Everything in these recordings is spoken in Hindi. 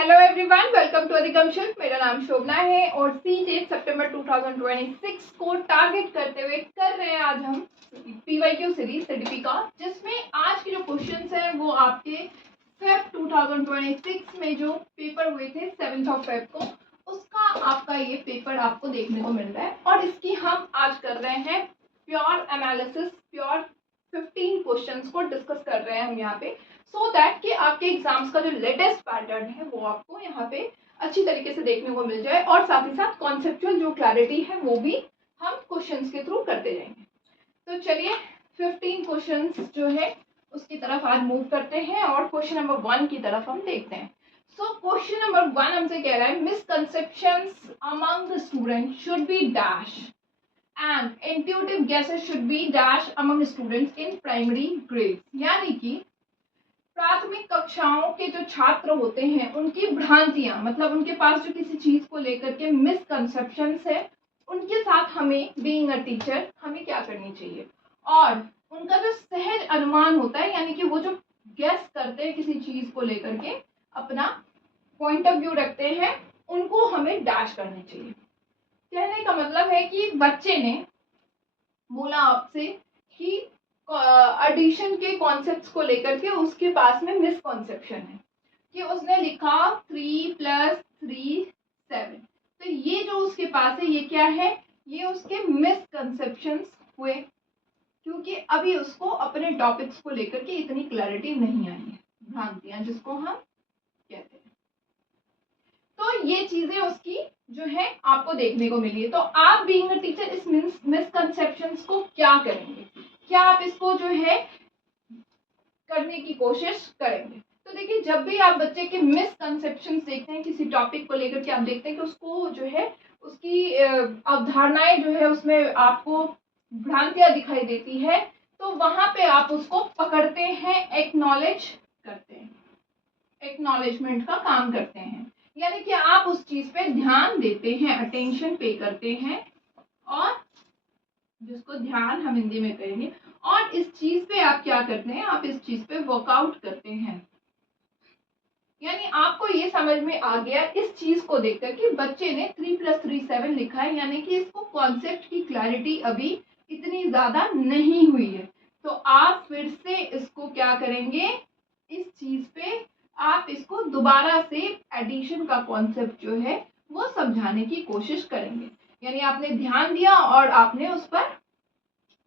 हेलो एवरीवन, वेलकम टू अधिगम शिल्प। मेरा नाम शोभना है और सीटेट सितंबर 2026 को टारगेट करते हुए कर रहे हैं आज हम पीवाईक्यू सीरीज सीडीपी का, जिसमें आज के जो क्वेश्चंस हैं वो आपके फेब 2026 में जो पेपर हुए थे 7 फेब को, उसका आपका ये पेपर आपको देखने को मिल रहा है। और इसकी हम आज कर रहे हैं प्योर एनालिसिस, प्योर 15 क्वेश्चंस को डिस्कस कर रहे हैं हम यहाँ पे, सो दैट कि आपके एग्जाम्स का जो लेटेस्ट पैटर्न है वो आपको यहाँ पे अच्छी तरीके से देखने को मिल जाए, और साथ ही साथ कॉन्सेप्चुअल जो क्लैरिटी है वो भी हम क्वेश्चंस के थ्रू करते जाएंगे। तो चलिए 15 क्वेश्चंस जो है उसकी तरफ आज मूव करते हैं और क्वेश्चन नंबर 1 की तरफ हम देखते हैं। सो क्वेश्चन नंबर 1 हमसे कह रहा है misconceptions among the student should be dash and intuitive guesses should be dash among students in primary grades. यानी कि प्राथमिक कक्षाओं के जो छात्र होते हैं उनकी भ्रांतियां, मतलब उनके पास जो किसी चीज को लेकर के मिसकंसेप्शंस है, उनके साथ हमें बीइंग अ टीचर हमें क्या करनी चाहिए, और उनका जो सहज अनुमान होता है, यानी कि वो जो गेस करते हैं किसी चीज को लेकर के अपना पॉइंट ऑफ व्यू रखते हैं, उनको हमें डैश करनी चाहिए। कहने का मतलब है कि बच्चे ने बोला आपसे कि एडिशन के कॉन्सेप्ट्स को लेकर के उसके पास में मिसकॉन्सेप्शन है कि उसने लिखा 3 + 3 7। तो ये जो उसके पास है ये क्या है, ये उसके मिसकंसेप्शंस हुए, क्योंकि अभी उसको अपने टॉपिक्स को लेकर के इतनी क्लैरिटी नहीं आई है, भ्रांतियां जिसको हम कहते हैं। तो ये चीजें उसकी जो है आपको देखने को मिली है। तो आप बीइंग अ टीचर इस मिसकंसेप्शंस को क्या करेंगे, क्या आप इसको जो है करने की कोशिश करेंगे। तो देखिए, जब भी आप बच्चे के मिसकंसेप्शंस देखते हैं किसी टॉपिक को लेकर के, आप देखते हैं कि उसको जो है उसकी अवधारणाएं जो है उसमें आपको भ्रांतियां दिखाई देती है, तो वहां पे आप उसको पकड़ते हैं, एक्नॉलेज करते हैं, एक्नॉलेजमेंट का काम करते हैं, यानी कि आप उस चीज पे ध्यान देते हैं, अटेंशन पे करते हैं, और जिसको ध्यान हम हिंदी में कहेंगे, और इस चीज पे आप क्या करते हैं, आप इस चीज पे वर्कआउट करते हैं। यानी आपको ये समझ में आ गया इस चीज को देखकर कि बच्चे ने 3 + 3 7 लिखा है, यानी कि इसको कॉन्सेप्ट की क्लैरिटी अभी इतनी ज्यादा नहीं हुई है। तो आप फिर से इसको क्या करेंगे, इस चीज पे आप इसको दोबारा से एडिशन का कॉन्सेप्ट जो है वो समझाने की कोशिश करेंगे। यानी आपने ध्यान दिया और आपने उस पर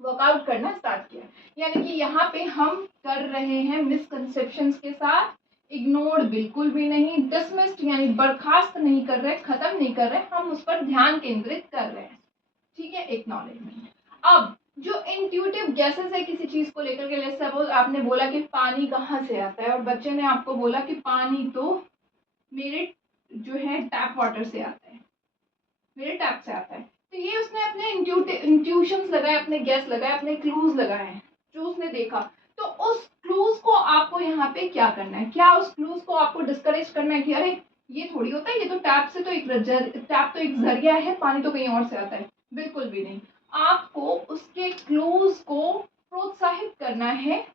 वर्कआउट करना स्टार्ट किया। यानी कि यहाँ पे हम कर रहे हैं मिसकंसेप्शंस के साथ, इग्नोर बिल्कुल भी नहीं, डिसमिस्ड यानी बर्खास्त नहीं कर रहे, खत्म नहीं कर रहे, हम उस पर ध्यान केंद्रित कर रहे हैं। ठीक है, एक्नॉलेजमेंट। अब जो इंट्यूटिव गेसेस है किसी चीज को लेकर के, जैसे सपोज आपने बोला कि पानी कहाँ से आता है, और बच्चे ने आपको बोला कि पानी तो मेरे जो है टैप वाटर से आता है, मेरे टैप से आता है। तो ये उसने अपने इंट्यूशंस लगाए, अपने गेस लगाए, अपने क्लूज लगाए हैं जो उसने देखा। तो उस क्लूज को आपको यहाँ पे क्या करना है, क्या उस क्लूज को आपको डिस्करेज करना है कि अरे ये थोड़ी होता है, ये तो टैप से तो टैप तो एक जरिया है, पानी तो कहीं और से आता है। बिल्कुल भी नहीं, आपको उसके क्लूज को प्रोत्साहित करना है,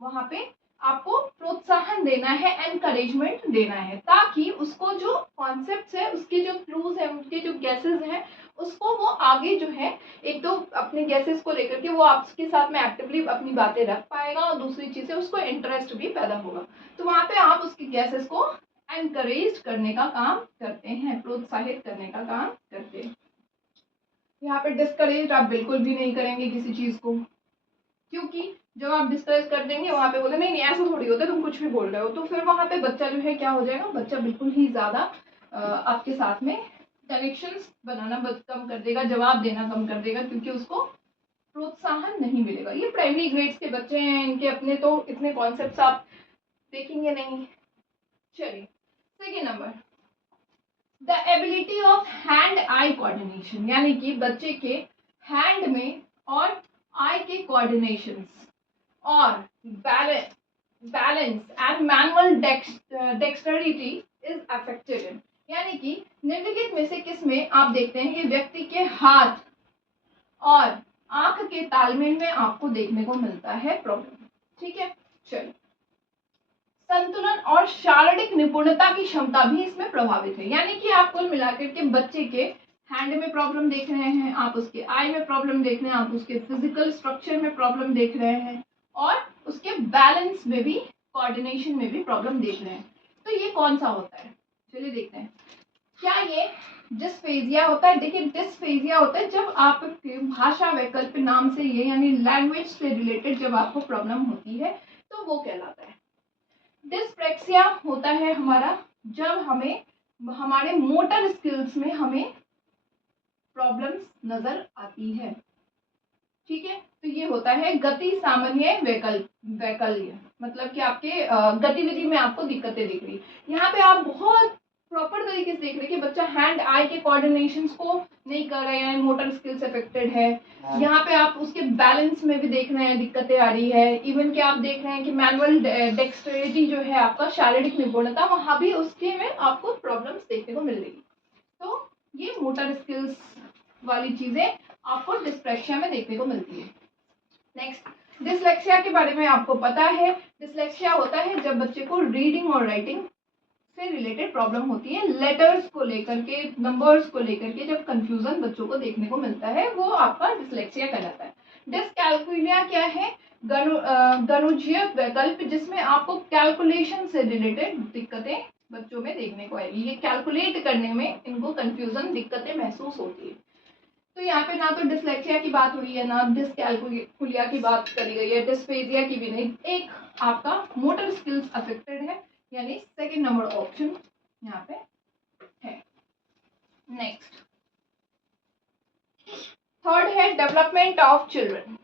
वहां पे आपको प्रोत्साहन देना है, एनकरेजमेंट देना है, ताकि उसको जो कॉन्सेप्ट्स है, उसके जो क्लूज है, उनके जो गेसेस हैं, उसको वो आगे जो है एक तो अपने गेसेस को लेकर के वो आपके साथ में एक्टिवली अपनी बातें रख पाएगा, और दूसरी चीज है उसको इंटरेस्ट भी पैदा होगा। तो वहां पे आप उसके गेसेस को एनकरेज करने का काम करते हैं, प्रोत्साहित करने का काम करते हैं। यहाँ पे डिस्करेज आप बिल्कुल भी नहीं करेंगे किसी चीज को, क्योंकि जब आप डिस्करेज कर देंगे वहां पे बोले नहीं नहीं ऐसा थोड़ी होता है, तुम कुछ भी बोल रहे हो, तो फिर वहां पे बच्चा जो है क्या हो जाएगा, बच्चा बिल्कुल ही ज्यादा आपके साथ में कनेक्शंस बनाना कम कर देगा, जवाब देना कम कर देगा, क्योंकि उसको प्रोत्साहन नहीं मिलेगा। ये प्राइमरी ग्रेड्स के बच्चे हैं, इनके अपने तो इतने कॉन्सेप्ट्स आप देखेंगे नहीं। चलिए second number, the ability of hand eye coordination, यानी कि बच्चे के हैंड में और आई के कोऑर्डिनेशंस और balance and manual dexterity is affected. यानी कि निम्नलिखित में से किस में आप देखते हैं कि व्यक्ति के हाथ और आंख के तालमेल में आपको देखने को मिलता है प्रॉब्लम। ठीक है, चलिए संतुलन और शारीरिक निपुणता की क्षमता भी इसमें प्रभावित है। यानी कि आप कुल मिलाकर के बच्चे के हैंड में प्रॉब्लम देख रहे हैं, आप उसके आई में प्रॉब्लम देख रहे हैं, आप उसके फिजिकल स्ट्रक्चर में प्रॉब्लम देख रहे हैं और उसके बैलेंस में भी, कोऑर्डिनेशन में भी प्रॉब्लम देख रहे हैं। तो ये कौन सा होता है, चलिए देखते हैं। क्या ये डिस्फेजिया होता है? देखिए, डिस्फेजिया होता है जब आपके भाषा वैकल्प नाम से ये यानी लैंग्वेज से रिलेटेड जब आपको प्रॉब्लम होती है तो वो कहलाता है। डिस्प्रेक्सिया होता है हमारा जब हमें हमारे मोटर स्किल्स में हमें प्रॉब्लम्स नजर आती है। ठीक है, तो ये होता है गति सामान्य वैकल्य, मतलब कि आपके गतिविधि में आपको दिक्कतें दिख रही। यहाँ पे आप बहुत प्रॉपर तरीके से देख रहे हैं कि बच्चा हैंड आई के कोऑर्डिनेशंस को नहीं कर रहे हैं, मोटर स्किल्स अफेक्टेड है। यहाँ पे आप उसके बैलेंस में भी देख रहे हैं दिक्कतें आ रही है। इवन कि आप देख रहे हैं कि मैनुअल डेक्सटेरिटी जो है आपका, शारीरिक निपुणता, वहाँ भी उसके में आपको प्रॉब्लम्स देखने को मिल रही है। तो ये मोटर स्किल्स वाली चीजें आपको डिस्लेक्सिया में देखने को मिलती है। नेक्स्ट, डिस्लेक्सिया के बारे में आपको पता है। डिस्लेक्सिया होता है जब बच्चे को रीडिंग और राइटिंग से रिलेटेड प्रॉब्लम होती है, लेटर्स को लेकर के, नंबर्स को लेकर के जब कंफ्यूजन बच्चों को देखने को मिलता है, वो आपका डिस्लेक्सिया कहलाता है। डिसकैल्कुलिया क्या है? गणुजीय वैकल्प जिसमें आपको कैलकुलेशन से रिलेटेड दिक्कतें बच्चों में देखने को आएगी। ये कैलकुलेट करने में इनको कंफ्यूजन, दिक्कतें महसूस होती है। तो यहाँ पे ना तो डिस्लेक्सिया की बात हुई है, ना डिसकैल्कुलिया की बात करी गई है, डिस्फेजिया की भी नहीं। एक आपका मोटर स्किल्स अफेक्टेड है, यानी सेकंड नंबर ऑप्शन यहाँ पे है। नेक्स्ट, थर्ड है development of children.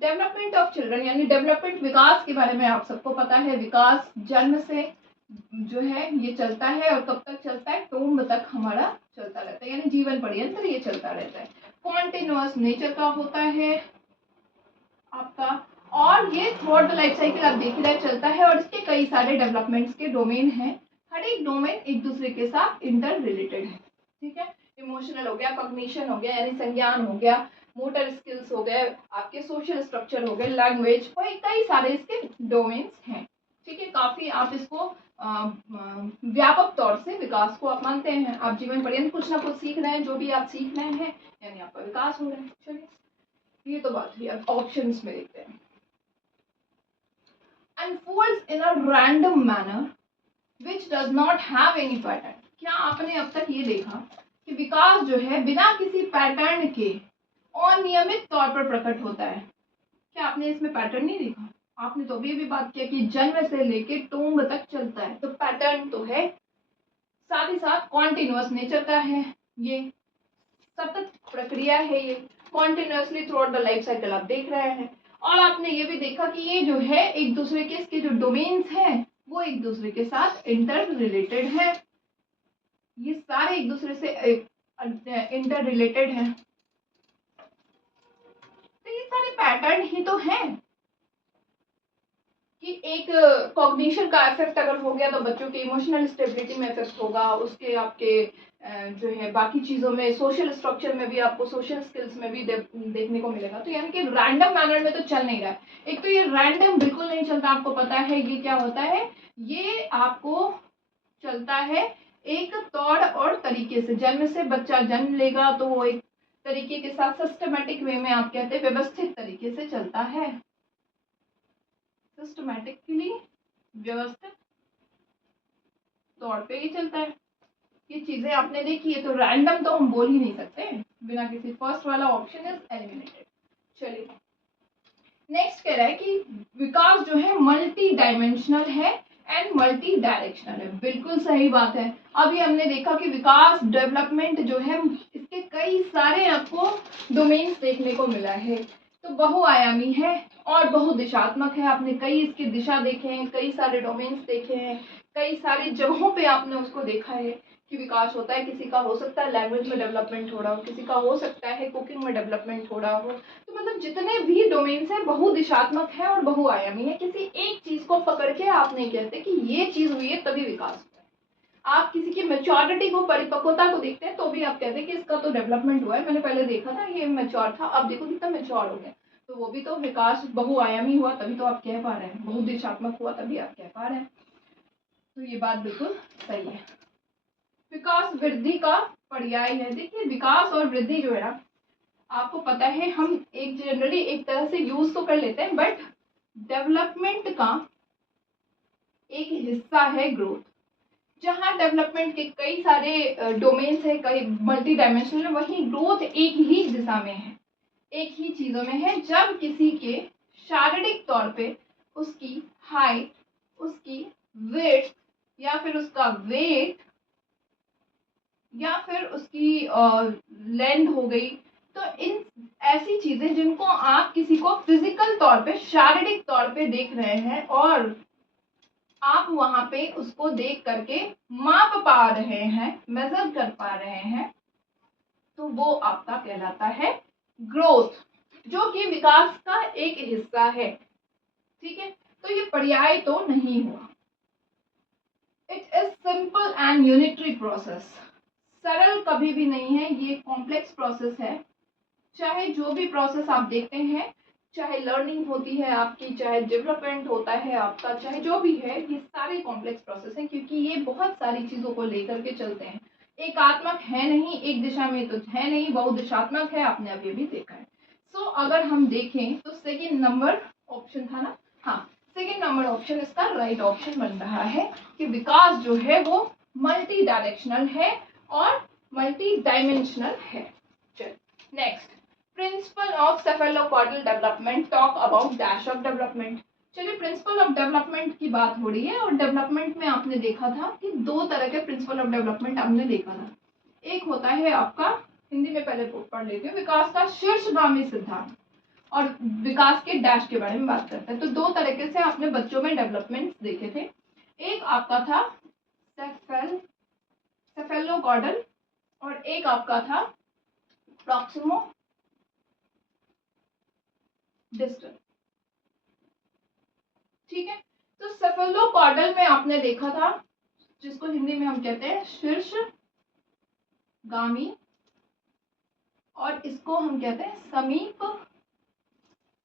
Development of children यानी डेवलपमेंट, विकास के बारे में आप सबको पता है। विकास जन्म से जो है ये चलता है और कब तक चलता है? टूम्ब तक हमारा चलता रहता है, यानी जीवन पर्यंत ये चलता रहता है। कॉन्टिन्यूअस नेचर का होता है आपका, और ये थ्रू द लाइफ साइकिल आप देख रहे चलता है, और इसके कई सारे डेवलपमेंट्स के डोमेन हैं। हर एक डोमेन एक दूसरे के साथ इंटर रिलेटेड है। ठीक है, इमोशनल हो गया, कॉग्निशन हो गया यानी संज्ञान हो गया, मोटर स्किल्स हो गए, आपके सोशल स्ट्रक्चर हो गए, लैंग्वेज, कई सारे इसके डोमेन्स हैं। ठीक है, काफी आप इसको व्यापक तौर से विकास को आप मानते हैं। आप जीवन पर्यंत कुछ ना कुछ सीख रहे हैं, जो भी आप सीख रहे हैं यानी आपका विकास हो रहा है। चलिए, ये तो बात हुई। अब ऑप्शंस में देखते हैं। Unfolds in a random manner which does not have any pattern। क्या आपने अब तक ये देखा कि विकास जो है बिना किसी पैटर्न के अनियमित तौर पर प्रकट होता है? क्या आपने इसमें पैटर्न नहीं देखा? आपने तो अभी भी बात किया कि जन्म से लेके टूम्ब तक चलता है, तो पैटर्न तो है। साथ ही साथ कॉन्टिन्यूअस नेचर का है, ये सतत प्रक्रिया है, ये continuously through out the life cycle आप देख रहे हैं। और आपने ये भी देखा कि ये जो है एक दूसरे के, इसके जो डोमेन्स हैं वो एक दूसरे के साथ इंटर रिलेटेड है। ये सारे एक दूसरे से इंटर रिलेटेड हैं। तो ये सारे पैटर्न ही तो हैं कि एक कॉग्निशन का इफेक्ट अगर हो गया तो बच्चों के इमोशनल स्टेबिलिटी में इफेक्ट होगा, उसके आपके जो है बाकी चीज़ों में, सोशल स्ट्रक्चर में भी, आपको सोशल स्किल्स में भी देखने को मिलेगा। तो यानी कि रैंडम मैनर में तो चल नहीं रहा है। एक तो ये रैंडम बिल्कुल नहीं चलता, आपको पता है ये क्या होता है, ये आपको चलता है एक तौर और तरीके से। जन्म से बच्चा जन्म लेगा तो वो एक तरीके के साथ सिस्टमेटिक वे में, आप कहते हैं व्यवस्थित तरीके से चलता है, सिस्टमेटिकली व्यवस्थित तौर पे ही चलता है। ये चीजें आपने देखी है, तो रैंडम तो हम बोल ही नहीं सकते बिना किसी। फर्स्ट वाला ऑप्शन इज एलिमिनेटेड। चलिए, नेक्स्ट कह रहा है कि विकास जो है मल्टी डायमेंशनल है एंड मल्टी डायरेक्शनल है। बिल्कुल सही बात है। अभी हमने देखा कि विकास, डेवलपमेंट जो है, इसके कई सारे आपको डोमेन्स देखने को मिला है, तो बहुआयामी है और बहुदिशात्मक है। आपने कई इसके दिशा देखे हैं, कई सारे डोमेन्स देखे हैं, कई सारी जगहों पे आपने उसको देखा है कि विकास होता है। किसी का हो सकता है लैंग्वेज में डेवलपमेंट हो रहा हो, किसी का हो सकता है कुकिंग में डेवलपमेंट हो रहा हो। तो मतलब जितने भी डोमेन्स हैं बहुदिशात्मक है और बहुआयामी है। किसी एक चीज को पकड़ के आप नहीं कहते कि ये चीज हुई है तभी विकास हुआ है। आप किसी की मैच्योरिटी को, परिपक्वता को देखते हैं तो भी आप कहते हैं कि इसका तो डेवलपमेंट हुआ है, मैंने पहले देखा था ये मैच्योर था, अब देखो कितना मैच्योर हो गया। तो वो भी तो विकास बहुआयामी हुआ, तभी तो आप कह पा रहे हैं, बहुदिशात्मक हुआ तभी आप कह पा रहे हैं। तो ये बात बिल्कुल सही है। विकास वृद्धि का पर्याय है। देखिए विकास और वृद्धि जो है ना, आपको पता है हम एक जनरली एक तरह से यूज तो कर लेते हैं, बट डेवलपमेंट का एक हिस्सा है ग्रोथ। जहाँ डेवलपमेंट के कई सारे डोमेन्स है, कई मल्टी डायमेंशनल, वहीं ग्रोथ एक ही दिशा में है, एक ही चीजों में है। जब किसी के शारीरिक तौर पे उसकी हाइट, उसकी विड्थ या फिर उसका वेट या फिर उसकी लेंथ हो गई, तो इन ऐसी चीजें जिनको आप किसी को फिजिकल तौर पे, शारीरिक तौर पे देख रहे हैं और आप वहां पे उसको देख करके माप पा रहे हैं, मेजर कर पा रहे हैं, तो वो आपका कहलाता है ग्रोथ, जो कि विकास का एक हिस्सा है। ठीक है, तो ये पर्याय तो नहीं हुआ। It is simple and unitary process. सरल कभी भी नहीं है, ये कॉम्प्लेक्स प्रोसेस है। चाहे जो भी प्रोसेस आप देखते हैं, चाहे लर्निंग होती है आपकी, चाहे डेवलपमेंट होता है आपका, चाहे जो भी है, ये सारे कॉम्प्लेक्स प्रोसेस हैं, क्योंकि ये बहुत सारी चीजों को लेकर के चलते हैं। एकात्मक है नहीं, एक दिशा में तो है नहीं, बहुदिशात्मक है, आपने अभी अभी देखा है। सो अगर हम देखें तो सेकेंड नंबर ऑप्शन था ना, हाँ, सेकेंड नंबर ऑप्शन इसका राइट ऑप्शन बन रहा है कि विकास जो है वो मल्टी डायरेक्शनल है और मल्टी डायमेंशनल है। चल next, principle of cephalocaudal development talk about dash of development. चलिए, प्रिंसिपल ऑफ डेवलपमेंट की बात हो रही है और डेवलपमेंट में आपने देखा था कि दो तरह के प्रिंसिपल ऑफ डेवलपमेंट आपने देखा था। एक होता है आपका, हिंदी में पहले पढ़ लेती हूँ, विकास का शीर्षगामी सिद्धांत, और विकास के डैश के बारे में बात करते हैं। तो दो तरीके से आपने बच्चों में डेवलपमेंट देखे थे। एक आपका था सेफेलोकॉर्डल और एक आपका था प्रॉक्सिमो डिस्टल। ठीक है, तो सेफेलोकॉर्डल में आपने देखा था, जिसको हिंदी में हम कहते हैं शीर्षगामी, और इसको हम कहते हैं समीप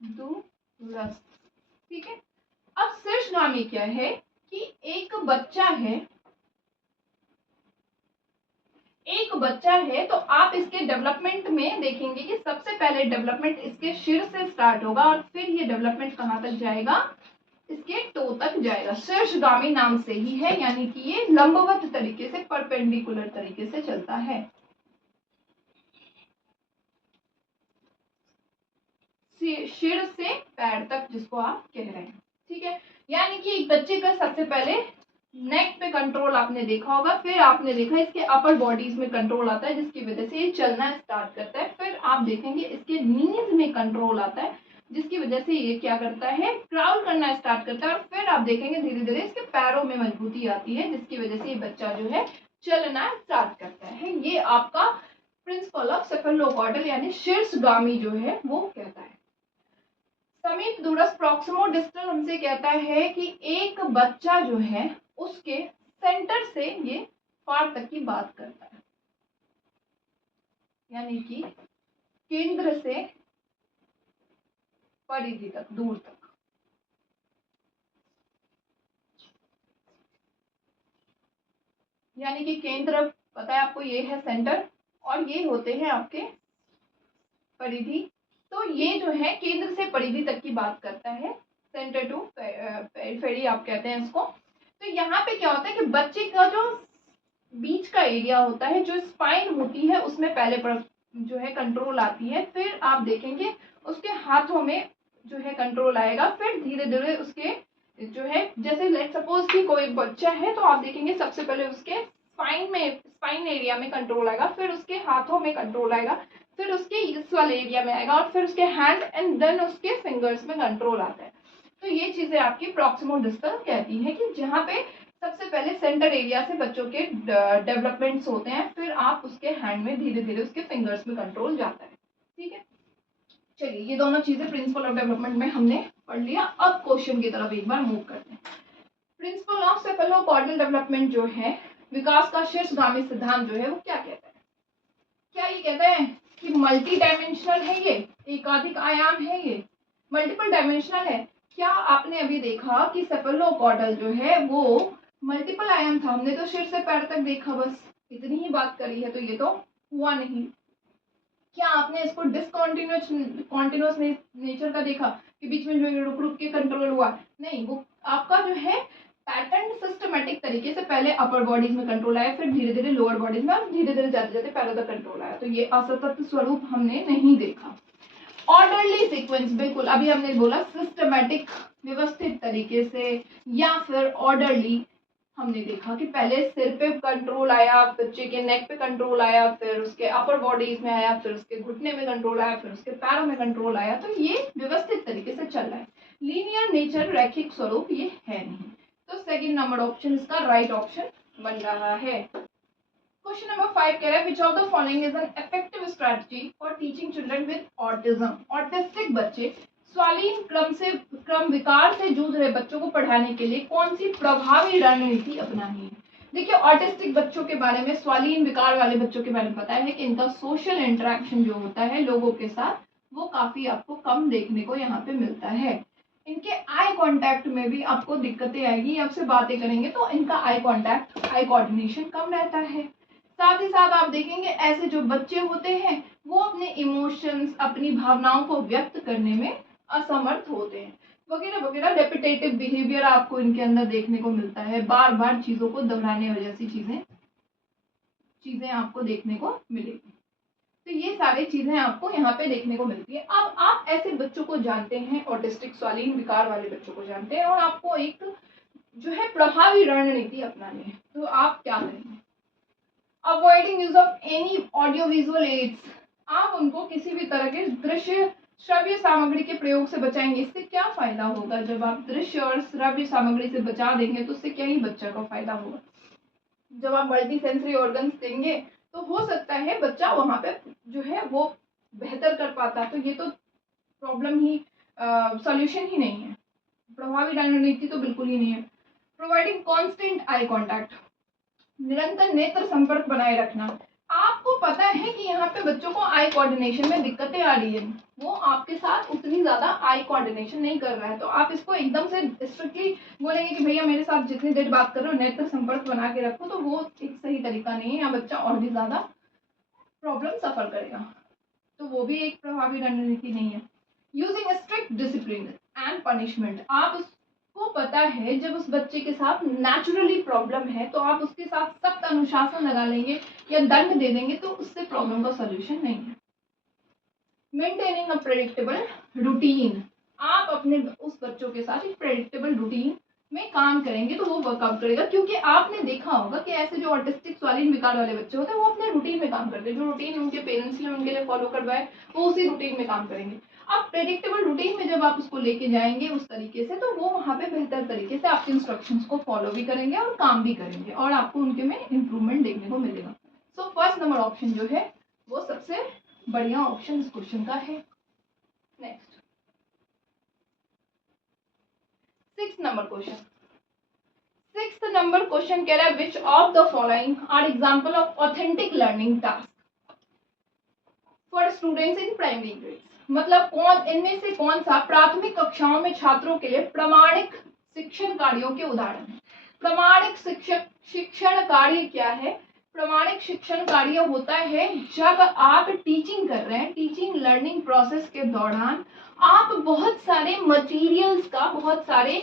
दूरस्थ। ठीक है, अब शीर्षगामी क्या है कि एक बच्चा है, तो आप इसके डेवलपमेंट में देखेंगे कि सबसे पहले डेवलपमेंट इसके सिर से स्टार्ट होगा और फिर ये डेवलपमेंट कहाँ तक जाएगा, इसके टो तक जाएगा। शीर्षगामी नाम से ही है, यानी कि ये लंबवत तरीके से, परपेंडिकुलर तरीके से चलता है। सिर से पैर तक जिसको आप कह रहे हैं। ठीक है, यानी कि एक बच्चे का सबसे पहले नेक पे कंट्रोल आपने देखा होगा, फिर आपने देखा इसके अपर बॉडीज में कंट्रोल आता है, जिसकी वजह से ये चलना स्टार्ट करता है। फिर आप देखेंगे इसके नीज में कंट्रोल आता है, जिसकी वजह से ये क्या करता है, क्राउल करना स्टार्ट करता है। और फिर आप देखेंगे धीरे धीरे इसके पैरों में मजबूती आती है, जिसकी वजह से ये बच्चा जो है चलना स्टार्ट करता है। ये आपका प्रिंसिपल ऑफ सेफेलोकॉर्डल यानी शीर्षगामी जो है वो कहता है। समीप दूरस्थ प्रॉक्सिमो डिस्टल हमसे कहता है कि एक बच्चा जो है उसके सेंटर से ये फार तक की बात करता है, यानी कि केंद्र से परिधि तक, दूर तक। यानी कि केंद्र पता है आपको, ये है सेंटर और ये होते हैं आपके परिधि। तो ये जो है केंद्र से परिधि तक की बात करता है, सेंटर टू पेरिफेरी आप कहते हैं इसको। तो यहाँ पे क्या होता है कि बच्चे का जो बीच का एरिया होता है, जो स्पाइन होती है, उसमें पहले जो है कंट्रोल आती है। फिर आप देखेंगे उसके हाथों में जो है कंट्रोल आएगा। फिर धीरे धीरे उसके जो है, जैसे लेट सपोज कि कोई बच्चा है, तो आप देखेंगे सबसे पहले उसके स्पाइन एरिया में कंट्रोल आएगा, फिर उसके हाथों में कंट्रोल आएगा, फिर उसके इस वाले एरिया में आएगा, और फिर उसके हैंड एंड देन उसके फिंगर्स में कंट्रोल आता है। तो ये चीजें आपकी प्रॉक्सिमो डिस्टल कहती है कि जहाँ पे सबसे पहले सेंटर एरिया से बच्चों के डेवलपमेंट्स होते हैं, फिर आप उसके हैंड में धीरे धीरे उसके फिंगर्स में कंट्रोल जाता है। ठीक है, चलिए ये दोनों चीजें प्रिंसिपल ऑफ डेवलपमेंट में हमने पढ़ लिया। अब क्वेश्चन की तरफ एक बार मूव करते हैं। प्रिंसिपल ऑफ सेफेलोकॉर्डल डेवलपमेंट जो है, विकास का शीर्षगामी सिद्धांत जो है, वो क्या कहता है? क्या ये कहता है कि मल्टी डायमेंशनल है, ये एकाधिक आयाम है, ये मल्टीपल डायमेंशनल है। क्या आपने अभी देखा कि सेफेलोकॉर्डल जो है वो मल्टीपल आयाम था? हमने तो सिर से पैर तक देखा, बस इतनी ही बात करी है, तो ये तो हुआ नहीं। क्या आपने इसको कॉन्टिन्यूस नेचर का देखा कि बीच में जो रुक रुक के कंट्रोल हुआ? नहीं, वो आपका जो है पैटर्न सिस्टमेटिक तरीके से पहले अपर बॉडीज में कंट्रोल आया, फिर धीरे धीरे लोअर बॉडीज में, और धीरे धीरे जाते जाते पैरों तक कंट्रोल आया। तो ये असतत स्वरूप हमने नहीं देखा। ऑर्डरली सीक्वेंस, बिल्कुल अभी हमने बोला सिस्टमेटिक, व्यवस्थित तरीके से, या फिर ऑर्डरली हमने देखा कि पहले सिर पे कंट्रोल आया, बच्चे के नेक पे कंट्रोल आया, फिर उसके अपर बॉडीज में आया, फिर उसके घुटने में कंट्रोल आया, फिर उसके पैरों में कंट्रोल आया। तो ये व्यवस्थित तरीके से चल रहा है। लीनियर नेचर, रैखिक स्वरूप ये है नहीं। तो सेकंड नंबर ऑप्शन इसका राइट ऑप्शन बन रहा है। क्वेश्चन नंबर 5 कह रहा है which of the following is an effective strategy for teaching children with autism. Autistic बच्चे, स्वालीन क्रम विकार से जूझ रहे बच्चों को पढ़ाने के लिए कौन सी प्रभावी रणनीति अपनानी है? देखिए, ऑटिस्टिक बच्चों के बारे में, स्वालीन विकार वाले बच्चों के बारे में पता है कि इनका सोशल इंटरेक्शन जो होता है लोगों के साथ, वो काफी आपको कम देखने को यहाँ पे मिलता है। इनके आई कांटेक्ट में भी आपको दिक्कतें आएगी, आपसे बातें करेंगे तो इनका आई कांटेक्ट, आई कोऑर्डिनेशन कम रहता है। साथ ही साथ आप देखेंगे ऐसे जो बच्चे होते हैं वो अपने इमोशंस, अपनी भावनाओं को व्यक्त करने में असमर्थ होते हैं, वगैरह वगैरह। रेपिटेटिव बिहेवियर आपको इनके अंदर देखने को मिलता है, बार बार चीजों को दोहराने जैसी चीजें आपको देखने को मिलेगी। तो ये सारी चीजें आपको यहाँ पे देखने को मिलती है। अब आप ऐसे बच्चों को जानते हैं, ऑटिस्टिक स्वालीन विकार वाले बच्चों को जानते हैं, और आपको एक जो है प्रभावी रणनीति अपनानी है, तो आप क्या करेंगे? Avoiding use of any audio visual aids, आप उनको किसी भी तरह के दृश्य श्रव्य सामग्री के प्रयोग से बचाएंगे। इससे क्या फायदा होगा? जब आप दृश्य और श्रव्य सामग्री से बचा देंगे तो उससे क्या ही बच्चा का फायदा होगा? जब आप मल्टी सेंसरी ऑर्गन्स देंगे तो हो सकता है बच्चा वहां पे जो है वो बेहतर कर पाता। तो ये तो प्रॉब्लम ही, सॉल्यूशन ही नहीं है, प्रभावी रणनीति तो बिल्कुल ही नहीं है। प्रोवाइडिंग कांस्टेंट आई कांटेक्ट, निरंतर नेत्र संपर्क बनाए रखना। आपको पता है कि यहाँ पे बच्चों को आई कोऑर्डिनेशन में दिक्कतें आ रही है, वो आपके साथ उतनी ज्यादा आई कोऑर्डिनेशन नहीं कर रहा है, तो आप इसको एकदम से स्ट्रिक्टली बोलेंगे कि भैया मेरे साथ जितनी देर बात कर रहे हो नेत्र संपर्क बना के रखो, तो वो एक सही तरीका नहीं है। यहाँ बच्चा और भी ज्यादा प्रॉब्लम सफर करेगा, तो वो भी एक प्रभावी रणनीति नहीं है। Using strict discipline and punishment, आप को पता है जब उस बच्चे के साथ नेचुरली प्रॉब्लम है तो आप उसके साथ सख्त अनुशासन लगा लेंगे या दंड दे देंगे तो उससे प्रॉब्लम का सॉल्यूशन नहीं है। मेंटेनिंग अ प्रेडिक्टेबल रूटीन, आप अपने उस बच्चों के साथ एक प्रेडिक्टेबल रूटीन में काम करेंगे तो वो वर्कआउट करेगा, क्योंकि आपने देखा होगा कि ऐसे जो ऑटिस्टिक स्वालीन विकार वाले बच्चे होते हैं वो अपने रूटीन में काम करते हैं, जो रूटीन उनके पेरेंट्स ने उनके लिए फॉलो करवाए वो उसी रूटीन में काम करेंगे। अब प्रेडिक्टेबल रूटीन में जब आप उसको लेके जाएंगे उस तरीके से, तो वो वहाँ पे बेहतर तरीके से आपके इंस्ट्रक्शंस को फॉलो भी करेंगे और काम भी करेंगे और आपको उनके में इम्प्रूवमेंट देखने को मिलेगा। सो फर्स्ट नंबर ऑप्शन जो है वो सबसे बढ़िया ऑप्शन इस क्वेश्चन का है। Next, 6 number question. 6th number question कह रहा है which of the following are example of authentic learning task for students in primary grades, मतलब कौन इनमें से कौन सा प्राथमिक कक्षाओं में छात्रों के लिए प्रमाणिक शिक्षण कार्यों के उदाहरण है। प्रमाणिक शिक्षण कार्य क्या है? प्रमाणिक शिक्षण कार्य होता है जब आप टीचिंग कर रहे हैं, टीचिंग लर्निंग प्रोसेस के दौरान आप बहुत सारे मटेरियल्स का, बहुत सारे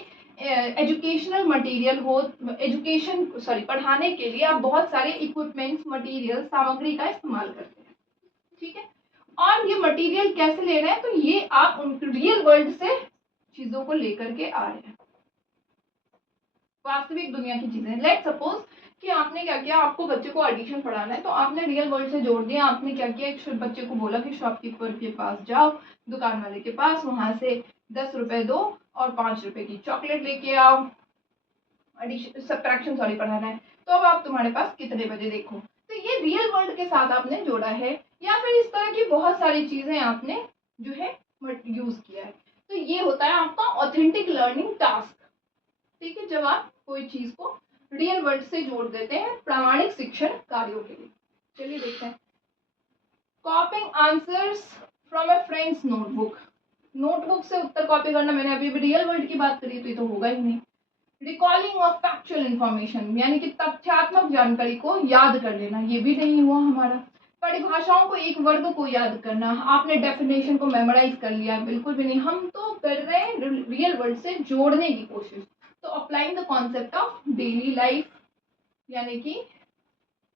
एजुकेशनल मटेरियल हो, पढ़ाने के लिए आप बहुत सारे इक्विपमेंट्स, मटेरियल, सामग्री का इस्तेमाल करते हैं, ठीक है। और ये मटेरियल कैसे ले रहे हैं? तो ये आप उन रियल वर्ल्ड से चीजों को लेकर के आ रहे हैं, वास्तविक दुनिया की चीजें। लेट सपोज कि आपने क्या किया, आपको बच्चे को एडिशन पढ़ाना है तो आपने रियल वर्ल्ड से जोड़ दिया। आपने क्या किया, एक बच्चे को बोला कि शॉपकीपर के पास जाओ, दुकान वाले के पास, वहां से 10 रुपए दो और 5 रुपए की चॉकलेट लेके आओ, सब्ट्रैक्शन पढ़ाना है, तो अब आप तुम्हारे पास कितने बजे देखो। तो ये रियल वर्ल्ड के साथ आपने जोड़ा है, या फिर इस तरह की बहुत सारी चीजें आपने जो है यूज किया है। तो ये होता है आपका ऑथेंटिक लर्निंग टास्क, ठीक है, जब आप कोई चीज को रियल वर्ल्ड से जोड़ देते हैं प्रामाणिक शिक्षण कार्यों के लिए। चलिए देखते हैं। कॉपिंग answers from a friends notebook, notebook से उत्तर कॉपी करना, मैंने अभी भी रियल वर्ल्ड की बात करी तो ये तो होगा ही नहीं। रिकॉलिंग ऑफ फैक्चुअल इंफॉर्मेशन यानी कि तथ्यात्मक जानकारी को याद कर लेना, ये भी नहीं हुआ हमारा। परिभाषाओं को, एक वर्ग को याद करना, आपने डेफिनेशन को मेमोराइज कर लिया, बिल्कुल भी नहीं। हम तो कर रहे हैं रियल वर्ल्ड से जोड़ने की कोशिश। तो applying the concept of daily life यानी कि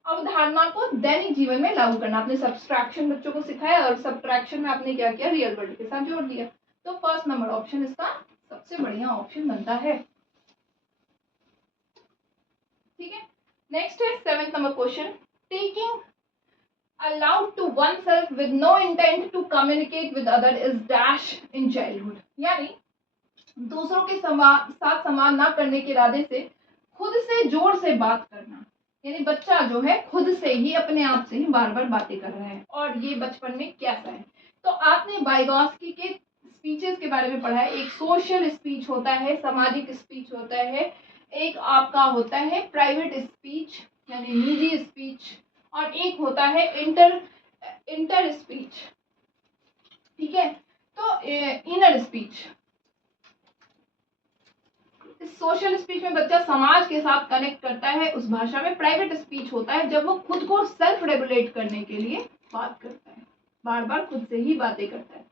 अवधारणा को दैनिक जीवन में लागू करना। आपने सब्सट्रैक्शन बच्चों को सिखाया और सब्ट्रैक्शन में आपने क्या किया, रियल वर्ल्ड के साथ जोड़ दिया। तो फर्स्ट नंबर ऑप्शन इसका सबसे बढ़िया ऑप्शन बनता है। ठीक है, नेक्स्ट है 7th number question, taking allowed to oneself with no intent to communicate with other is dash in childhood यानी दूसरों के साथ संवाद ना करने के इरादे से खुद से जोर से बात करना, यानी बच्चा जो है खुद से ही अपने आप से ही बार बार बातें कर रहा है। और ये बचपन में कैसा है, तो आपने वाइगॉस्की के स्पीचेस के बारे में पढ़ा है। एक सोशल स्पीच होता है, सामाजिक स्पीच होता है, एक आपका होता है प्राइवेट स्पीच यानी निजी स्पीच, और एक होता है इंटर स्पीच। ठीक है, तो इनर स्पीच, सोशल स्पीच में बच्चा समाज के साथ कनेक्ट करता है उस भाषा में। प्राइवेट स्पीच होता है जब वो खुद को सेल्फ रेगुलेट करने के लिए बात करता है, बार बार खुद से ही बातें करता है।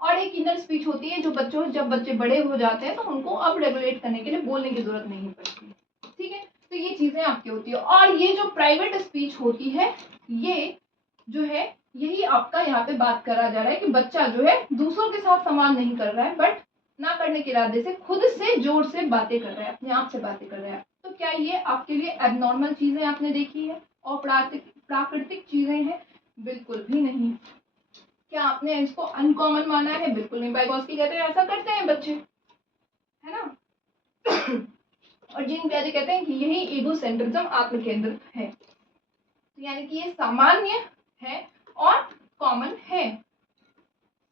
और एक इनर स्पीच होती है जो जब बच्चे बड़े हो जाते हैं तो उनको अब रेगुलेट करने के लिए बोलने की जरूरत नहीं पड़ती। ठीक है, तो ये चीजें आपकी होती है। और ये जो प्राइवेट स्पीच होती है, ये जो है यही आपका यहाँ पे बात करा जा रहा है कि बच्चा जो है दूसरों के साथ संवाद नहीं कर रहा है, बट ना करने के इरादे से खुद से जोर से बातें कर रहा है, अपने आप से बातें कर रहा है। तो क्या ये आपके लिए एबनॉर्मल चीजें आपने देखी है और प्राकृतिक चीजें हैं? बिल्कुल भी नहीं। क्या आपने इसको अनकॉमन माना है? बिल्कुल नहीं। वाइगॉस्की कहते हैं ऐसा करते हैं बच्चे, है ना। और जीन पियाजे कहते हैं कि यही ईगो सेंट्रिज्म, आत्म केंद्रित है। तो यानी कि ये सामान्य है और कॉमन है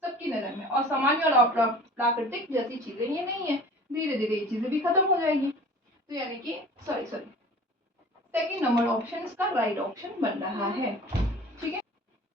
सबकी नजर में, और सामान्य और प्राकृतिक जैसी चीजें ये नहीं है। धीरे धीरे ये चीजें भी खत्म हो जाएगी। तो यानी कि सॉरी सेकंड नंबर ऑप्शन इसका राइट ऑप्शन बन रहा है। ठीक है,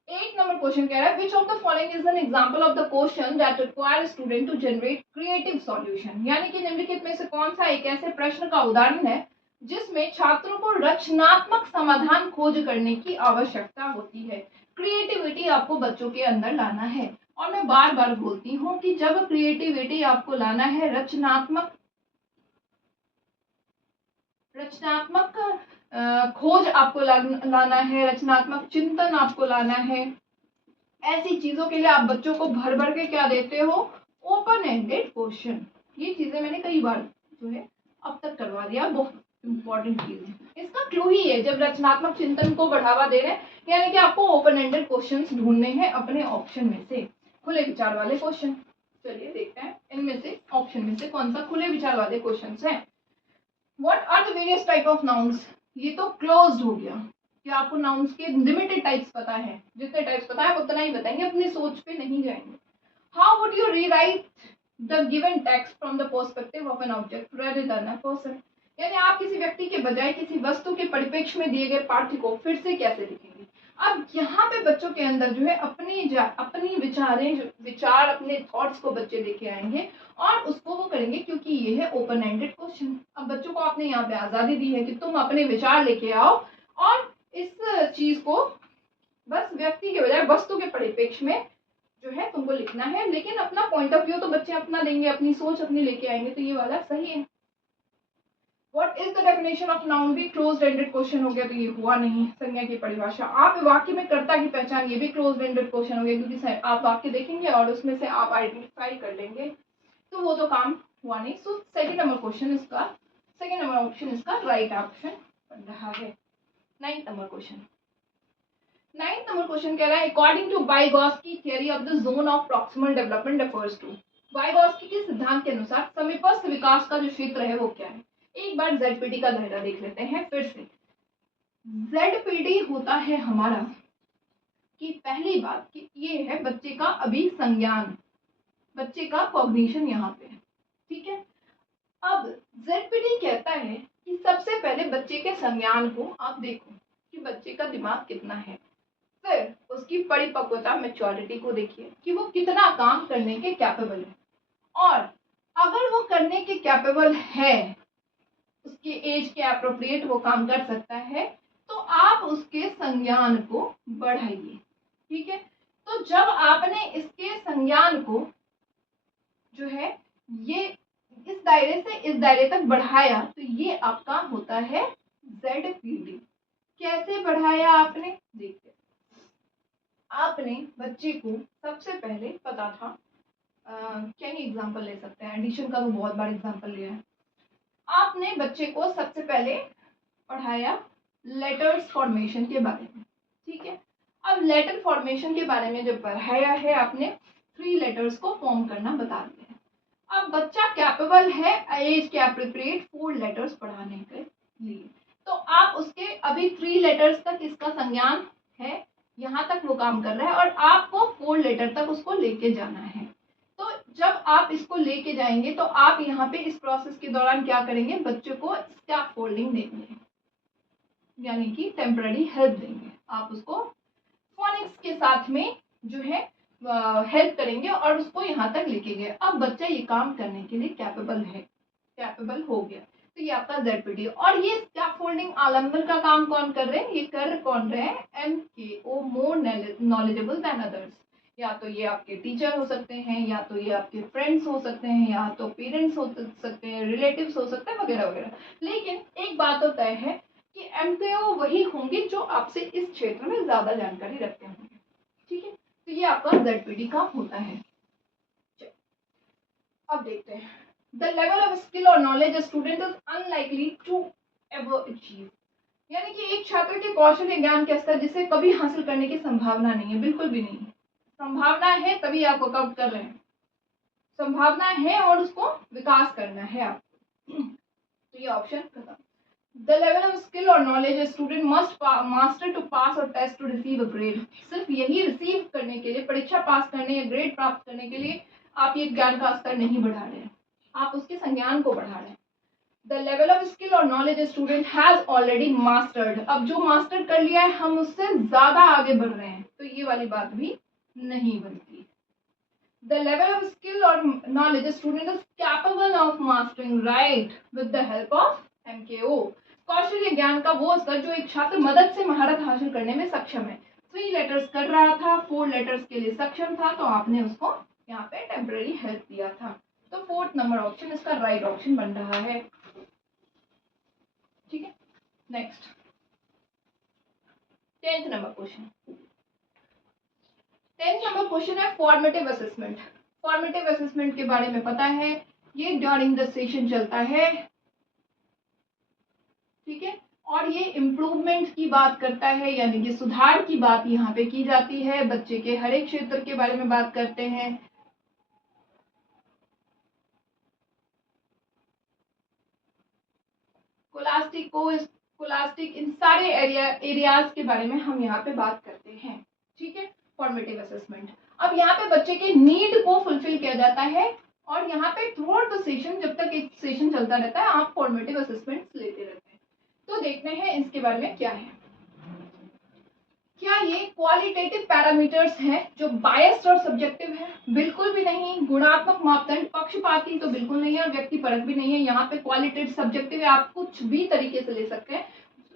8 नंबर क्वेश्चन कह रहा है, which of the following is an example of the question that require a student to generate creative solution, यानी कि निम्नलिखित में से कौन सा एक ऐसे प्रश्न का उदाहरण है जिसमें छात्रों को रचनात्मक समाधान खोज करने की आवश्यकता होती है। क्रिएटिविटी आपको बच्चों के अंदर लाना है, और मैं बार बार बोलती हूँ कि जब क्रिएटिविटी आपको लाना है, रचनात्मक खोज आपको लाना है, रचनात्मक चिंतन आपको लाना है, ऐसी चीजों के लिए आप बच्चों को भर भर के क्या देते हो, ओपन एंडेड क्वेश्चन। ये चीजें मैंने कई बार जो है अब तक करवा दिया, बहुत इंपॉर्टेंट चीज है। इसका क्लू ही है, जब रचनात्मक चिंतन को बढ़ावा दे रहे हैं यानी कि आपको ओपन एंडेड क्वेश्चंस ढूंढने हैं अपने ऑप्शन में से, खुले विचार वाले क्वेश्चन। चलिए देखते हैं इनमें से ऑप्शन में से कौन सा खुले विचार वाले क्वेश्चंस हैं। What are the various type of nouns, ये तो क्लोज्ड हो गया कि आपको नाउन्स के लिमिटेड टाइप्स पता है, जितने टाइप्स पता है उतना ही बताएंगे, अपनी सोच पे नहीं जाएंगे। How would you rewrite the given text from the perspective of an object rather than a person, यानी आप किसी व्यक्ति के बजाय किसी वस्तु के परिप्रेक्ष्य में दिए गए पाठ्य को फिर से कैसे लिखेंगे। अब यहाँ पे बच्चों के अंदर जो है अपनी विचार अपने थॉट्स को बच्चे लेके आएंगे और उसको वो करेंगे, क्योंकि ये है ओपन एंडेड क्वेश्चन। अब बच्चों को आपने यहाँ पे आजादी दी है कि तुम अपने विचार लेके आओ और इस चीज को बस व्यक्ति के बजाय वस्तु के परिप्रेक्ष्य में जो है तुमको लिखना है, लेकिन अपना पॉइंट ऑफ व्यू तो बच्चे अपना देंगे, अपनी सोच अपनी लेके आएंगे। तो ये वाला सही है। What is the definition of noun भी closed ended क्वेश्चन हो गया, तो ये हुआ नहीं। संज्ञा की परिभाषा, आप वाक्य में कर्ता की पहचान, ये भी क्लोज्ड एंडेड क्वेश्चन हो गया, क्योंकि आप वाक्य देखेंगे और उसमें से आप आइडेंटिफाई कर लेंगे, तो वो तो काम हुआ नहीं। सो सेकंड नंबर ऑप्शन इसका राइट ऑप्शन बन रहा है। 9th नंबर क्वेश्चन कह रहा है, according to Vygotsky theory of the zone of proximal development refers to, Vygotsky के सिद्धांत के अनुसार समीपस्थ विकास का जो क्षेत्र है वो क्या है। एक बार ZPD का दायरा देख लेते हैं फिर से। ZPD होता है हमारा कि पहली बात कि ये है बच्चे का अभिसंज्ञान, बच्चे का कॉग्निशन यहाँ पे, ठीक है। अब ZPD कहता है कि सबसे पहले बच्चे के संज्ञान को आप देखो कि बच्चे का दिमाग कितना है, फिर उसकी परिपक्वता मैच्योरिटी को देखिए कि वो कितना काम करने के कैपेबल है, और अगर वो करने के कैपेबल है, उसके एज के अप्रोप्रिएट वो काम कर सकता है, तो आप उसके संज्ञान को बढ़ाइए। ठीक है, तो जब आपने इसके संज्ञान को जो है ये इस दायरे से इस दायरे तक बढ़ाया, तो ये आपका होता है ZPD। कैसे बढ़ाया आपने, देखते, आपने बच्चे को सबसे पहले पता था, क्या एग्जांपल ले सकते हैं, एडिशन का तो बहुत बड़ा एग्जांपल लिया है। आपने बच्चे को सबसे पहले पढ़ाया लेटर्स फॉर्मेशन के बारे में। ठीक है, अब लेटर फॉर्मेशन के बारे में जब पढ़ाया है आपने, 3 लेटर्स को फॉर्म करना बता दिया है। अब बच्चा कैपेबल है एज के अप्रोप्रिएट 4 लेटर्स पढ़ाने के लिए, तो आप उसके अभी 3 लेटर्स तक इसका संज्ञान है, यहाँ तक वो काम कर रहा है, और आपको 4 लेटर तक उसको लेके जाना है। तो जब आप इसको लेके जाएंगे तो आप यहाँ पे इस प्रोसेस के दौरान क्या करेंगे, बच्चों को स्कैफोल्डिंग देंगे, यानी कि टेम्पररी हेल्प देंगे। आप उसको फोनिक्स के साथ में जो है हेल्प करेंगे और उसको यहाँ तक लेके गए। अब बच्चा ये काम करने के लिए कैपेबल है, कैपेबल हो गया, तो ये आपका ZPD। और ये स्कैफोल्डिंग आलम्बन का काम कौन कर रहे हैं, ये कर कौन रहे हैं, MKO, more knowledgeable than others. या तो ये आपके टीचर हो सकते हैं, या तो ये आपके फ्रेंड्स हो सकते हैं, या तो पेरेंट्स हो सकते हैं, रिलेटिव्स हो सकते हैं, वगैरह वगैरह। लेकिन एक बात तो तय है कि MKO वही होंगे जो आपसे इस क्षेत्र में ज्यादा जानकारी रखते होंगे। ठीक है, तो ये आपका ZPD का होता है। अब देखते हैं, द लेवल ऑफ स्किल और knowledge a student is unlikely to ever achieve, यानी कि एक छात्र के कौशल या ज्ञान के स्तर जिसे कभी हासिल करने की संभावना नहीं है, बिल्कुल भी नहीं है। संभावना है तभी आप वर्कआउट कर रहे हैं, संभावना है और उसको विकास करना है आपको। तो ये ऑप्शन खत्म। The level of skill or knowledge a student must master to pass or test to receive a grade। सिर्फ यही रिसीव करने के लिए, परीक्षा पास करने या ग्रेड प्राप्त करने के लिए आप ये ज्ञान का स्तर नहीं बढ़ा रहे हैं, आप उसके संज्ञान को बढ़ा रहे हैं। The level of skill or knowledge a student has already mastered। अब जो मास्टर कर लिया है हम उससे ज्यादा आगे बढ़ रहे हैं, तो ये वाली बात भी नहीं बनती। The level of skill or knowledge a student is capable of mastering right with the help of MKO। कौशल या ज्ञान का वो स्तर जो एक छात्र मदद से महारत हासिल करने में सक्षम है। 3 लेटर्स कर रहा था, 4 लेटर्स के लिए सक्षम था, तो आपने उसको यहाँ पे टेम्पररी हेल्प दिया था। तो 4th नंबर ऑप्शन इसका राइट ऑप्शन बन रहा है। ठीक है, next 10th number question. 10th number question है फॉर्मेटिव असेसमेंट। फॉर्मेटिव असेसमेंट के बारे में पता है, ये ड्यूरिंग द सेशन चलता है। ठीक है, और ये इम्प्रूवमेंट की बात करता है, यानी कि सुधार की बात यहाँ पे की जाती है, बच्चे के हर एक क्षेत्र के बारे में बात करते हैं। कोलास्टिक इन सारे एरियाज के बारे में हम यहाँ पे बात करते हैं। ठीक है, फॉर्मेटिव असेसमेंट। अब यहाँ पे बच्चे के नीड को फुलफिल किया जाता है, और यहाँ पे थ्रू आउट द सेशन, जब तक एक सेशन चलता रहता है, आप फॉर्मेटिव असेसमेंट लेते रहते हैं। तो देखते हैं इसके बारे में क्या है। क्या ये क्वालिटेटिव पैरामीटर्स हैं जो बायस्ड और सब्जेक्टिव है? बिल्कुल भी नहीं। गुणात्मक मापदंड पक्षपाती तो बिल्कुल नहीं है, और व्यक्तिपरक भी नहीं है। यहाँ पे क्वालिटेटिव सब्जेक्टिव है, आप कुछ भी तरीके से ले सकते हैं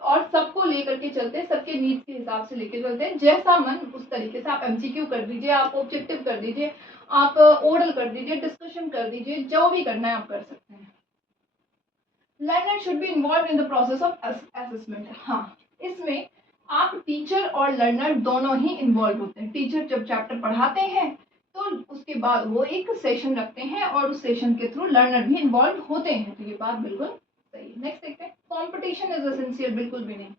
और सबको लेकर के चलते हैं, सबके नीड्स के हिसाब से लेके चलते हैं। जैसा मन उस तरीके से आप MCQ कर दीजिए, आप ऑब्जेक्टिव कर दीजिए, आप ओरल कर दीजिए, डिस्कशन कर दीजिए, जो भी करना है आप कर सकते हैं। Learner should be involve in the process of assessment. हाँ, इसमें आप टीचर और लर्नर दोनों ही इन्वॉल्व होते हैं। टीचर जब चैप्टर पढ़ाते हैं तो उसके बाद वो एक सेशन रखते हैं, और उस सेशन के थ्रू लर्नर भी इन्वॉल्व होते हैं। तो ये बात बिल्कुल सही है। नेक्स्ट देखते हैं, कॉम्पिटिशन इज एसेंशियल। बिल्कुल भी नहीं,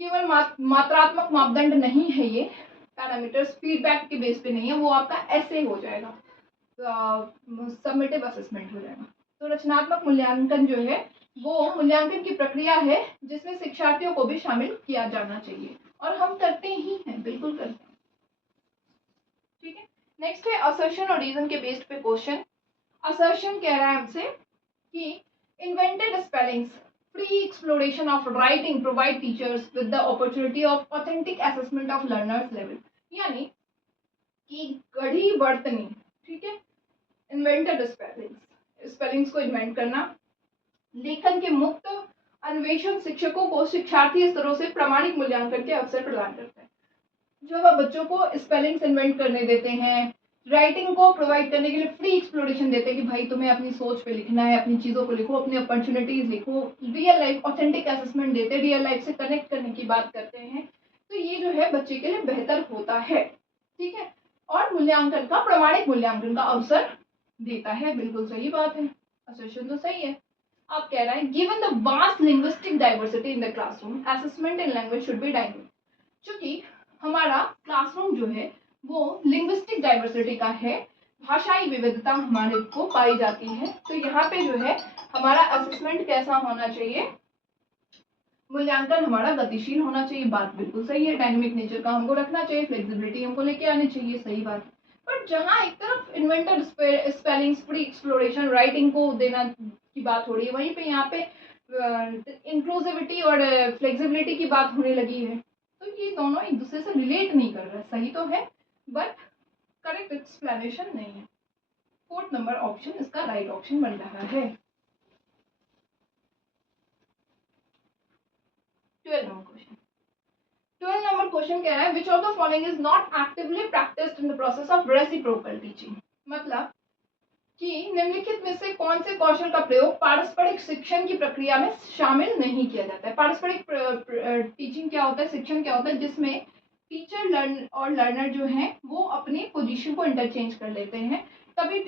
केवल मात्रात्मक मापदंड नहीं है ये, पैरामीटर्स फीडबैक के बेस पे नहीं है, वो आपका ऐसे हो जाएगा, सबमिटिव असेसमेंट हो जाएगा। तो रचनात्मक मूल्यांकन जो है वो मूल्यांकन की प्रक्रिया है जिसमें शिक्षार्थियों को भी शामिल किया जाना चाहिए, और हम करते ही हैं, बिल्कुल करते हैं। ठीक है, नेक्स्ट है असर्शन और रीजन के बेस्ड पे क्वेश्चन। असर्शन कह रहा है हमसे कि invented spellings free exploration of writing provide teachers with the opportunity of authentic assessment of learners level, यानी कि गढ़ी बर्तनी, ठीक है, इन्वेंटेड स्पेलिंग्स, स्पेलिंग्स को इन्वेंट करना, लेखन के मुक्त अन्वेषण शिक्षकों को शिक्षार्थी स्तरों से प्रामाणिक मूल्यांकन के अवसर प्रदान करते हैं। जब आप बच्चों को स्पेलिंग्स इन्वेंट करने देते हैं, राइटिंग को प्रोवाइड करने के लिए फ्री एक्सप्लोरेशन देते हैं कि भाई तुम्हें अपनी सोच पे लिखना है, अपनी चीज़ों को लिखो, अपनी अपॉर्चुनिटीज लिखो, रियल लाइफ ऑथेंटिक असेसमेंट देते हैं, रियल लाइफ से कनेक्ट करने की बात करते हैं, तो ये जो है बच्चे के लिए बेहतर होता है, ठीक है, और मूल्यांकन का, प्रामाणिक मूल्यांकन का अवसर देता है। बिल्कुल सही बात है, असर्शन तो सही है। आप कह रहे हैं given the vast linguistic diversity in the classroom assessment in language should be dynamic. क्योंकि हमारा क्लासरूम जो है वो लिंग्विस्टिक डाइवर्सिटी का है, भाषाई विविधता हमारे को पाई जाती है, तो यहाँ पे जो है हमारा असेसमेंट कैसा होना चाहिए, मूल्यांकन हमारा गतिशील होना चाहिए। बात बिल्कुल सही है, डायनेमिक नेचर का हमको रखना चाहिए, फ्लेक्सिबिलिटी हमको लेके आनी चाहिए, सही बात। पर जहाँ एक तरफ invented spellings, free exploration, writing को देना की बात हो रही है, वहीं पे यहाँ पे इंक्लूसिविटी और फ्लेक्सिबिलिटी की बात होने लगी है, तो ये दोनों एक दूसरे से रिलेट नहीं कर रहे। सही तो है बट करेक्ट एक्सप्लेनेशन नहीं है। 4th नंबर ऑप्शन इसका राइट ऑप्शन बन रहा है। 12 नंबर क्वेश्चन, 12 नंबर क्वेश्चन कह रहा है which of the following is not actively practised in the process of reciprocal teaching. मतलब कि निम्नलिखित में से कौन से कौशल का प्रयोग पारस्परिक शिक्षण की प्रक्रिया में शामिल नहीं किया जाता है। पारस्परिक टीचिंग क्या होता है, शिक्षण क्या होता है, जिसमें टीचर और लर्नर जो हैं वो अपनी पोजीशन को इंटरचेंज कर लेते हैं, तभी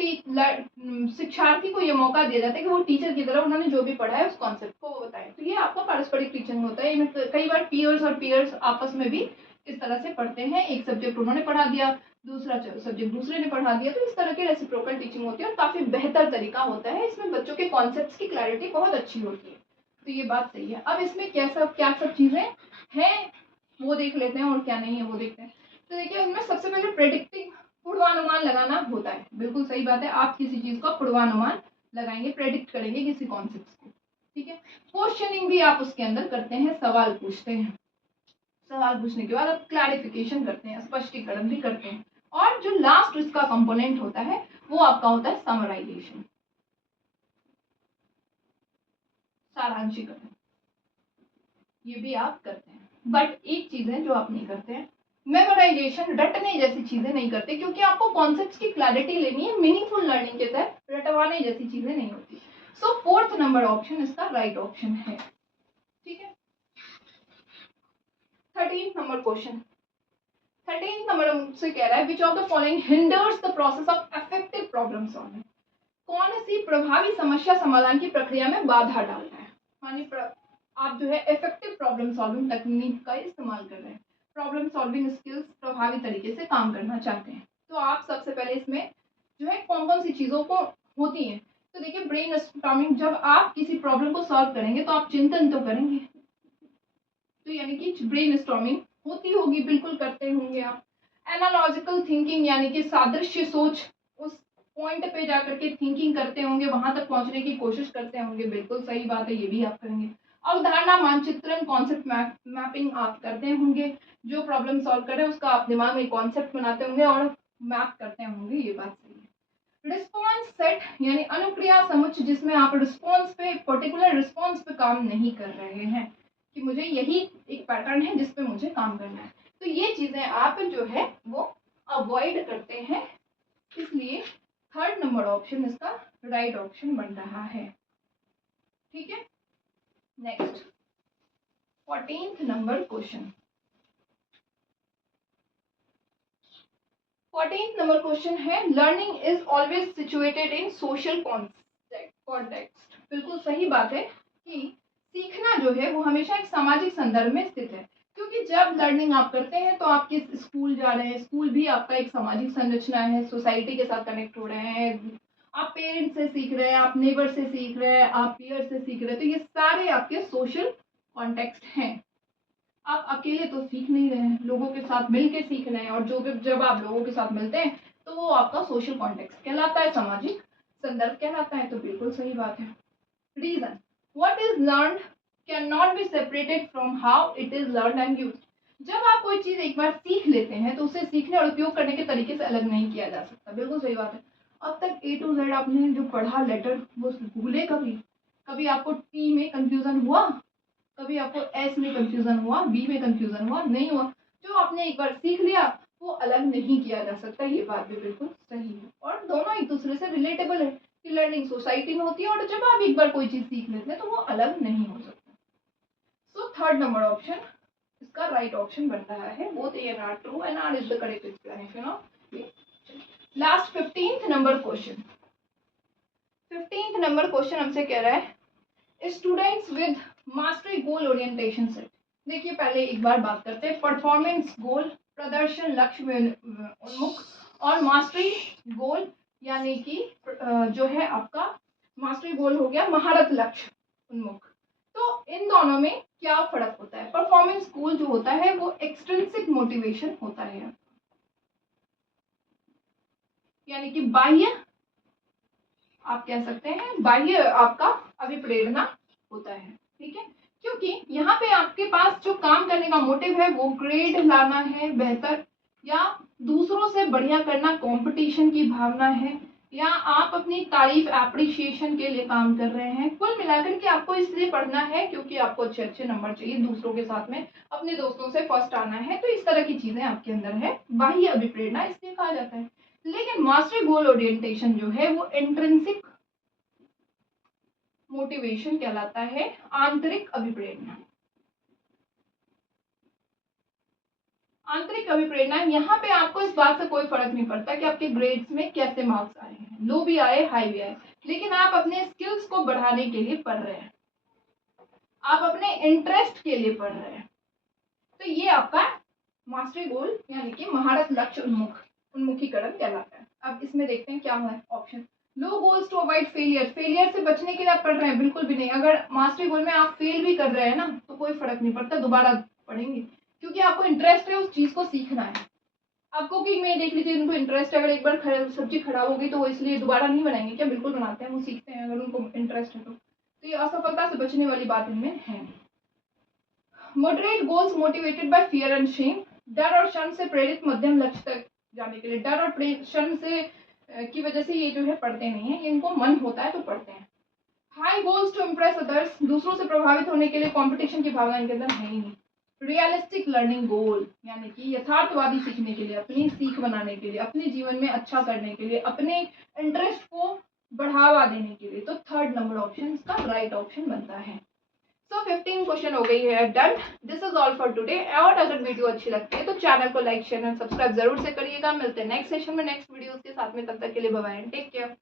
शिक्षार्थी को ये मौका दिया जाता है कि वो टीचर की तरह उन्होंने जो भी पढ़ा है उस कॉन्सेप्ट को वो बताएं। तो ये आपका पारस्परिक टीचिंग होता है। कई बार पीयर्स और पीयर्स आपस में भी इस तरह से पढ़ते हैं, एक सब्जेक्ट उन्होंने पढ़ा दिया, दूसरा सब्जेक्ट दूसरे ने पढ़ा दिया, तो इस तरह की रेसिप्रोकल टीचिंग होती है और काफ़ी बेहतर तरीका होता है। इसमें बच्चों के कॉन्सेप्ट्स की क्लैरिटी बहुत अच्छी होती है, तो ये बात सही है। अब इसमें क्या सब चीज़ें हैं वो देख लेते हैं और क्या नहीं है वो देखते हैं। तो देखिए इनमें सबसे पहले प्रेडिक्टिंग, पूर्वानुमान लगाना होता है। बिल्कुल सही बात है, आप किसी चीज़ का पूर्वानुमान लगाएंगे, प्रेडिक्ट करेंगे किसी कॉन्सेप्ट को, ठीक है। क्वेश्चनिंग भी आप उसके अंदर करते हैं, सवाल पूछते हैं, सवाल पूछने के बाद आप क्लैरिफिकेशन करते हैं, स्पष्टीकरण भी करते हैं, और जो लास्ट इसका कंपोनेंट होता है वो आपका होता है समराइजेशन, सारांशीकरण, ये भी आप करते हैं। बट एक चीज है जो आप नहीं करते हैं, मेमोराइजेशन, रटने जैसी चीजें नहीं करते, क्योंकि आपको कॉन्सेप्ट्स की क्लैरिटी लेनी है, मीनिंगफुल लर्निंग के तहत रटवाने जैसी चीजें नहीं होती। सो 4th नंबर ऑप्शन इसका राइट ऑप्शन है, ठीक है। 13th number question, 13th number मुझसे कह रहा है which of the following hinders the process of effective problem solving. कौन सी प्रभावी समस्या समाधान की प्रक्रिया में बाधा डालता है। मानी आप जो है इफेक्टिव प्रॉब्लम सॉल्विंग तकनीक का इस्तेमाल कर रहे हैं, प्रॉब्लम सॉल्विंग स्किल्स प्रभावी तरीके से काम करना चाहते हैं, तो आप सबसे पहले इसमें जो है कौन कौन सी चीज़ों को होती हैं। तो देखिए ब्रेन स्टॉर्मिंग, जब आप किसी प्रॉब्लम को सॉल्व करेंगे तो आप चिंतन तो करेंगे, तो यानी कि ब्रेन स्टॉर्मिंग होती होगी, बिल्कुल करते होंगे आप। एनालॉजिकल थिंकिंग, यानी कि सादृश्य सोच, उस पॉइंट पे जाकर के थिंकिंग करते होंगे, वहां तक पहुंचने की कोशिश करते होंगे, बिल्कुल सही बात है, ये भी आप करेंगे। अवधारणा मानचित्रण, कॉन्सेप्ट मैपिंग आप करते होंगे, जो प्रॉब्लम सॉल्व कर रहे हैं उसका आप दिमाग में कॉन्सेप्ट बनाते होंगे और मैप करते होंगे, ये बात सही है। रिस्पॉन्स सेट, यानी अनुक्रिया समुच्चय, जिसमें आप रिस्पॉन्स पे, पर्टिकुलर रिस्पॉन्स पे काम नहीं कर रहे हैं कि मुझे यही एक पैटर्न है जिस पे मुझे काम करना है, तो ये चीज़ें आप जो है वो अवॉइड करते हैं, इसलिए 3rd नंबर ऑप्शन इसका राइट ऑप्शन बन रहा है, ठीक है। Next 14th number question, 14th number question है learning is always situated in social context. बिल्कुल सही बात है कि सीखना जो है वो हमेशा एक सामाजिक संदर्भ में स्थित है, क्योंकि जब लर्निंग आप करते हैं तो आप किस स्कूल जा रहे हैं, स्कूल भी आपका एक सामाजिक संरचना है, सोसाइटी के साथ कनेक्ट हो रहे हैं, आप पेरेंट्स से सीख रहे हैं, आप नेबर से सीख रहे हैं, आप पीयर से सीख रहे हैं, तो ये सारे आपके सोशल कॉन्टेक्स्ट हैं। आप अकेले तो सीख नहीं रहे हैं, लोगों के साथ मिल के सीख रहे हैं, और जब आप लोगों के साथ मिलते हैं तो वो आपका सोशल कॉन्टेक्स्ट कहलाता है, सामाजिक संदर्भ कहलाता है, तो बिल्कुल सही बात है। Reason, what is learned can not be separated from how it is learn and use. जब आप कोई चीज एक बार सीख लेते हैं तो उसे सीखने और उपयोग करने के तरीके से अलग नहीं किया जा सकता। बिल्कुल सही बात है। अब तक A to Z आपने जो पढ़ा लेटर वो भूले कभी? कभी आपको T में कंफ्यूजन हुआ? कभी आपको S में कंफ्यूजन हुआ? B में कंफ्यूजन हुआ? नहीं हुआ। जो आपने एक बार सीख लिया वो अलग नहीं किया जा सकता। ये बात भी बिल्कुल सही है और दोनों एक दूसरे से रिलेटेबल है कि लर्निंग सोसाइटी में होती है और जब आप एक बार कोई चीज सीख लेते हैं तो वो अलग नहीं हो सकता। सो थर्ड नंबर ऑप्शन इसका राइट ऑप्शन बन रहा है। Both A and R true and R is the correct explanation of A. Last 15th number question. 15th number question हमसे कह रहा है students with mastery goal orientation set. देखिए पहले एक बार बात करते हैं परफॉर्मेंस गोल, प्रदर्शन लक्ष्य में उन्मुख, और मास्टरी गोल यानी कि जो है आपका मास्टरी गोल हो गया महारत लक्ष्य उन्मुख। तो इन दोनों में क्या फर्क होता है? परफॉर्मेंस गोल जो होता है वो एक्सट्रिंसिक मोटिवेशन होता है, यानी कि बाह्य, आप कह सकते हैं बाह्य आपका अभिप्रेरणा होता है। ठीक है, क्योंकि यहाँ पे आपके पास जो काम करने का मोटिव है वो ग्रेड लाना है बेहतर, या दूसरों से बढ़िया करना, कंपटीशन की भावना है, या आप अपनी तारीफ एप्रिशिएशन के लिए काम कर रहे हैं। कुल मिलाकर के आपको इसलिए पढ़ना है क्योंकि आपको अच्छे अच्छे नंबर चाहिए, दूसरों के साथ में अपने दोस्तों से फर्स्ट आना है। तो इस तरह की चीजें आपके अंदर है, बाह्य अभिप्रेरणा इसलिए कहा जाता है। लेकिन मास्टरी गोल ओरिएंटेशन जो है वो इंट्रिंसिक मोटिवेशन कहलाता है, आंतरिक अभिप्रेरणा। आंतरिक अभिप्रेरणा, यहाँ पे आपको इस बात से कोई फर्क नहीं पड़ता कि आपके ग्रेड्स में कैसे मार्क्स आए हैं, लो भी आए हाई भी आए, लेकिन आप अपने स्किल्स को बढ़ाने के लिए पढ़ रहे हैं, आप अपने इंटरेस्ट के लिए पढ़ रहे हैं। तो ये आपका मास्टरी गोल यानी कि महारत लक्ष्य उन्मुखीकरण कहलाता है। अब इसमें देखते हैं क्या है option. Low goals to avoid failure, failure से बचने के लिए आप पढ़ रहे हैं? बिल्कुल भी नहीं। अगर मास्टरी गोल में आप फेल भी कर रहे हैं ना तो कोई फर्क नहीं पड़ता, दोबारा पढ़ेंगे क्योंकि आपको इंटरेस्ट है उस चीज को सीखना है। आप कुकिंग में देख लीजिए, उनको इंटरेस्ट है, अगर एक बार सब्जी खराब होगी तो वो इसलिए दोबारा नहीं बनाएंगे क्या? बिल्कुल बनाते हैं, वो सीखते हैं अगर उनको इंटरेस्ट है तो ये असफलता से बचने वाली बात इनमें है। Moderate goals motivated by fear and Shem, डर और शर्म से प्रेरित मध्यम लक्ष्य तक जाने के लिए। डर और शर्म से की वजह से ये जो है पढ़ते नहीं है, इनको मन होता है तो पढ़ते हैं। High goals to impress others, दूसरों से प्रभावित होने के लिए, कंपटीशन की भावना इनके अंदर है ही नहीं। रियलिस्टिक लर्निंग गोल यानी कि यथार्थवादी सीखने के लिए, अपनी सीख बनाने के लिए, अपने जीवन में अच्छा करने के लिए, अपने इंटरेस्ट को बढ़ावा देने के लिए। तो थर्ड नंबर ऑप्शन इसका राइट ऑप्शन बनता है। सो 15 क्वेश्चन हो गई है done. This is all for today. और अगर वीडियो अच्छी लगती है तो चैनल को लाइक शेयर एंड सब्सक्राइब जरूर से करिएगा। मिलते हैं नेक्स्ट सेशन में नेक्स्ट वीडियोस के साथ में, तब तक के लिए bye bye and take care.